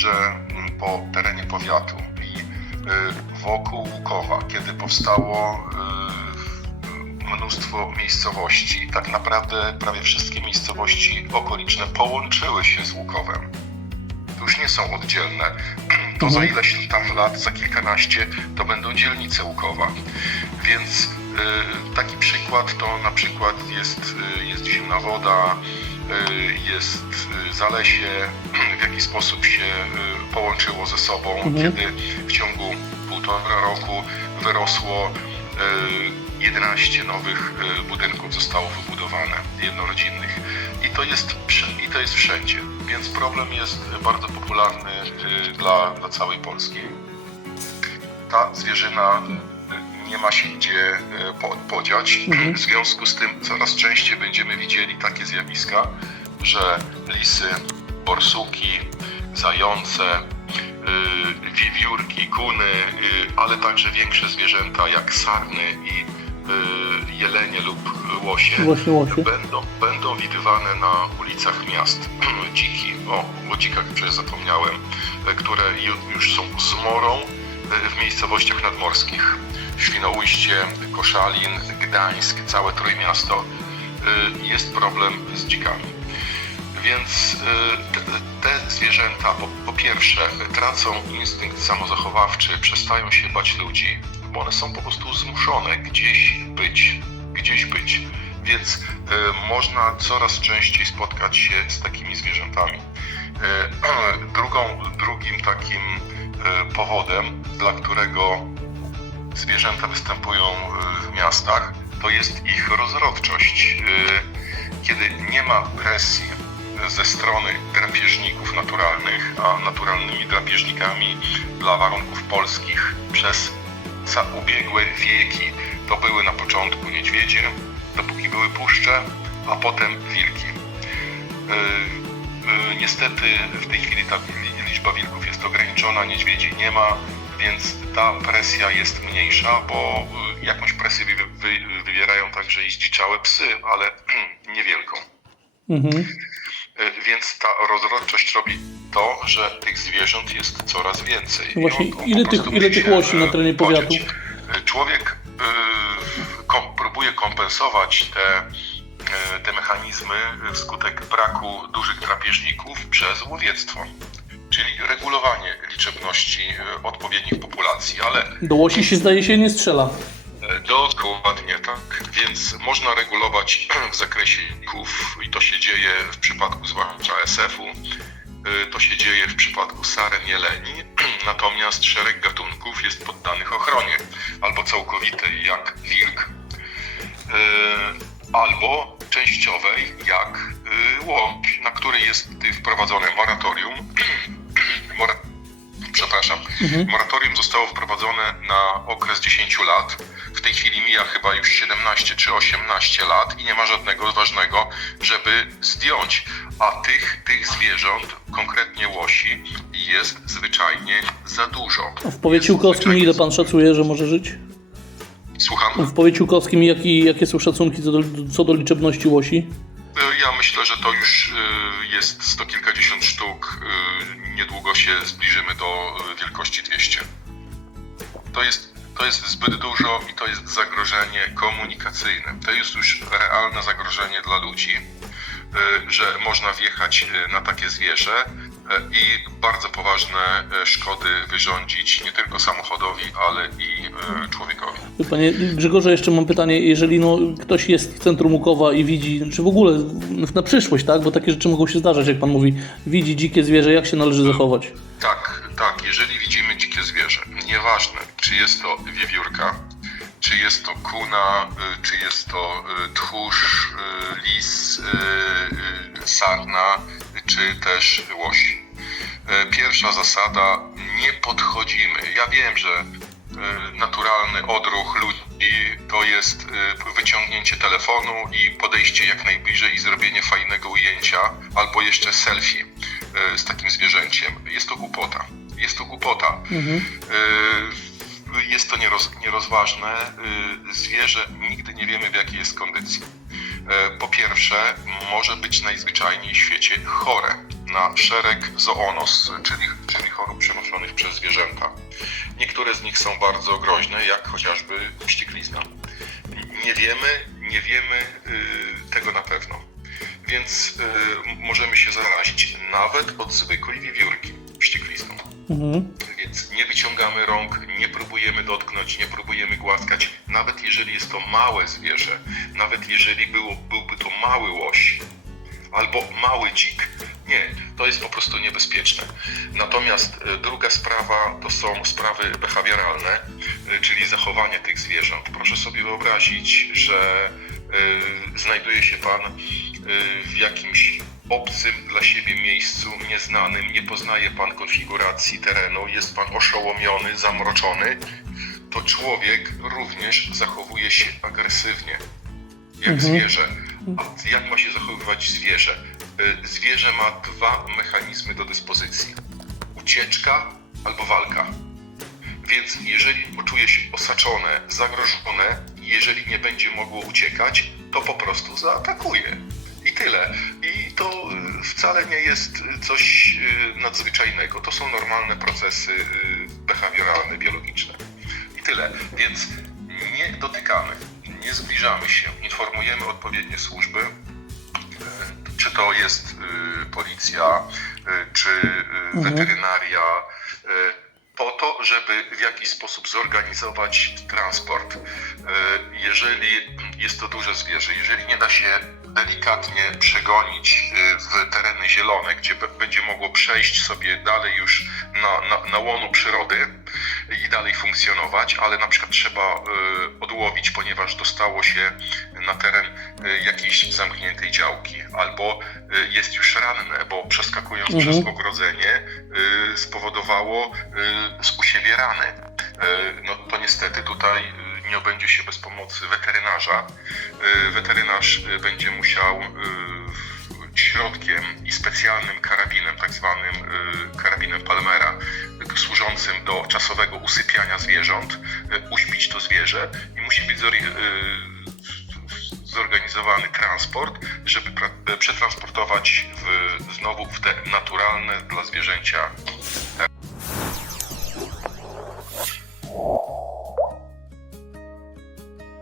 jeżdżę mm, po terenie powiatu i y, wokół Łukowa, kiedy powstało y, mnóstwo miejscowości, tak naprawdę prawie wszystkie miejscowości okoliczne połączyły się z Łukowem. To już nie są oddzielne. To za ileś tam lat, za kilkanaście, to będą dzielnice Łukowa. Więc y, taki przykład to na przykład jest, jest zimna woda, jest y, Zalesie, w jaki sposób się y, połączyło ze sobą, Mhm. kiedy w ciągu półtora roku wyrosło y, 11 nowych y, budynków zostało wybudowane, jednorodzinnych. I to jest, i to jest wszędzie, więc problem jest bardzo popularny y, dla, dla całej Polski. Ta zwierzyna y, nie ma się gdzie po- podziać. Mhm. W związku z tym coraz częściej będziemy widzieli takie zjawiska, że lisy, borsuki, zające, y, wiewiórki, kuny, y, ale także większe zwierzęta jak sarny i jelenie lub łosie Właśnie łosie. będą, będą widywane na ulicach miast. Dziki, o, o dzikach przecież zapomniałem, e, które ju- już są zmorą e, w miejscowościach nadmorskich. Świnoujście, Koszalin, Gdańsk, całe Trójmiasto. E, Jest problem z dzikami. Więc e, te, zwierzęta po, pierwsze tracą instynkt samozachowawczy, przestają się bać ludzi, bo one są po prostu zmuszone gdzieś być, gdzieś być. Więc e, można coraz częściej spotkać się z takimi zwierzętami. Drugą, drugim takim powodem, dla którego zwierzęta występują e, w miastach, to jest ich rozrodczość. E, Kiedy nie ma presji ze strony drapieżników naturalnych, a naturalnymi drapieżnikami dla warunków polskich przez za ubiegłe wieki to były na początku niedźwiedzie, dopóki były puszcze, a potem wilki. Niestety w tej chwili ta li- liczba wilków jest ograniczona, niedźwiedzi nie ma, więc ta presja jest mniejsza, bo yy, jakąś presję wy, wy, wywierają także i zdziczałe psy, ale niewielką. Mhm. Y, Więc ta rozrodczość robi to, że tych zwierząt jest coraz więcej. No właśnie, on- on ile tych- ile tych łosi na y, terenie powiatu? Y, Człowiek y, kom, próbuje kompensować te, y, te mechanizmy wskutek braku dużych drapieżników przez łowiectwo. Czyli regulowanie liczebności y, odpowiednich populacji, ale Do łosi się zdaje się nie strzela. E, Dokładnie tak. Więc można regulować w zakresie lików i to się dzieje w przypadku zwłaszcza SF-u. E, To się dzieje w przypadku saren jeleni, natomiast szereg gatunków jest poddanych ochronie albo całkowitej jak wilk, e, albo częściowej jak e, łąk, na który jest wprowadzone moratorium. Mora- Przepraszam. Moratorium zostało wprowadzone na okres 10 lat. W tej chwili mija chyba już 17 czy 18 lat i nie ma żadnego ważnego, żeby zdjąć. A tych, tych zwierząt, konkretnie łosi, jest zwyczajnie za dużo. A w powiecie łukowskim ile pan szacuje, że może żyć? Słucham? W powiecie łukowskim jaki, jakie są szacunki co do, co do liczebności łosi? Ja myślę, że to już y, jest sto kilkadziesiąt sztuk. Y, Niedługo się zbliżymy do y, wielkości 200. To jest, to jest zbyt dużo i to jest zagrożenie komunikacyjne. To jest już realne zagrożenie dla ludzi, że można wjechać na takie zwierzę i bardzo poważne y, szkody wyrządzić nie tylko samochodowi, ale i y, człowiekowi. Panie Grzegorze, jeszcze mam pytanie, jeżeli no, ktoś jest w centrum Łukowa i widzi, czy w ogóle na przyszłość, tak, bo takie rzeczy mogą się zdarzać, jak pan mówi, widzi dzikie zwierzę, jak się należy zachować? Tak, tak, jeżeli widzimy dzikie zwierzę, nieważne czy jest to wiewiórka, czy jest to kuna, czy jest to tchórz, lis, sarna, czy też łoś. Y, Pierwsza zasada, nie podchodzimy. Ja wiem, że y, naturalny odruch ludzi to jest y, wyciągnięcie telefonu i podejście jak najbliżej i zrobienie fajnego ujęcia, albo jeszcze selfie z takim zwierzęciem. Jest to głupota. Jest to głupota. Y, Jest to nieroz, nierozważne. Zwierzę nigdy nie wiemy w jakiej jest kondycji. E, Po pierwsze, może być najzwyczajniej w świecie chore. Na szereg zoonos, czyli, czyli chorób przenoszonych przez zwierzęta. Niektóre z nich są bardzo groźne, jak chociażby wścieklizna. Nie wiemy, nie wiemy y, tego na pewno. Więc y, możemy się zarazić nawet od zwykłej wiewiórki wścieklizną. Mhm. Więc nie wyciągamy rąk, nie próbujemy dotknąć, nie próbujemy głaskać. Nawet jeżeli jest to małe zwierzę, nawet jeżeli było, byłby to mały łoś albo mały dzik. Nie, to jest po prostu niebezpieczne. Natomiast e, druga sprawa to są sprawy behawioralne, e, czyli zachowanie tych zwierząt. Proszę sobie wyobrazić, że e, znajduje się Pan w jakimś obcym dla siebie miejscu, nieznanym, nie poznaje Pan konfiguracji terenu, jest Pan oszołomiony, zamroczony, to człowiek również zachowuje się agresywnie, jak zwierzę. A jak ma się zachowywać zwierzę? Y, Zwierzę ma dwa mechanizmy do dyspozycji: ucieczka albo walka. Więc jeżeli poczuje się osaczone, zagrożone, jeżeli nie będzie mogło uciekać, to po prostu zaatakuje. I tyle. I to y, wcale nie jest y, coś nadzwyczajnego. To są normalne procesy behawioralne, biologiczne. I tyle. Więc nie dotykamy, nie zbliżamy się, informujemy odpowiednie służby, czy to jest y, policja, y, czy y, weterynaria, y, po to, żeby w jakiś sposób zorganizować transport. Jeżeli jest to duże zwierzę, jeżeli nie da się delikatnie przegonić w tereny zielone, gdzie będzie mogło przejść sobie dalej już na, na, na łono przyrody i dalej funkcjonować, ale na przykład trzeba odłowić, ponieważ dostało się na teren y, jakiejś zamkniętej działki, albo y, jest już ranne, bo przeskakując Mhm. przez ogrodzenie y, spowodowało z u siebie rany. No to niestety tutaj nie obędzie się bez pomocy weterynarza. Weterynarz będzie musiał środkiem i specjalnym karabinem, tak zwanym karabinem Palmera, służącym do czasowego usypiania zwierząt, uśpić to zwierzę i musi być zorganizowany transport, żeby pra- przetransportować w, znowu w te naturalne dla zwierzęcia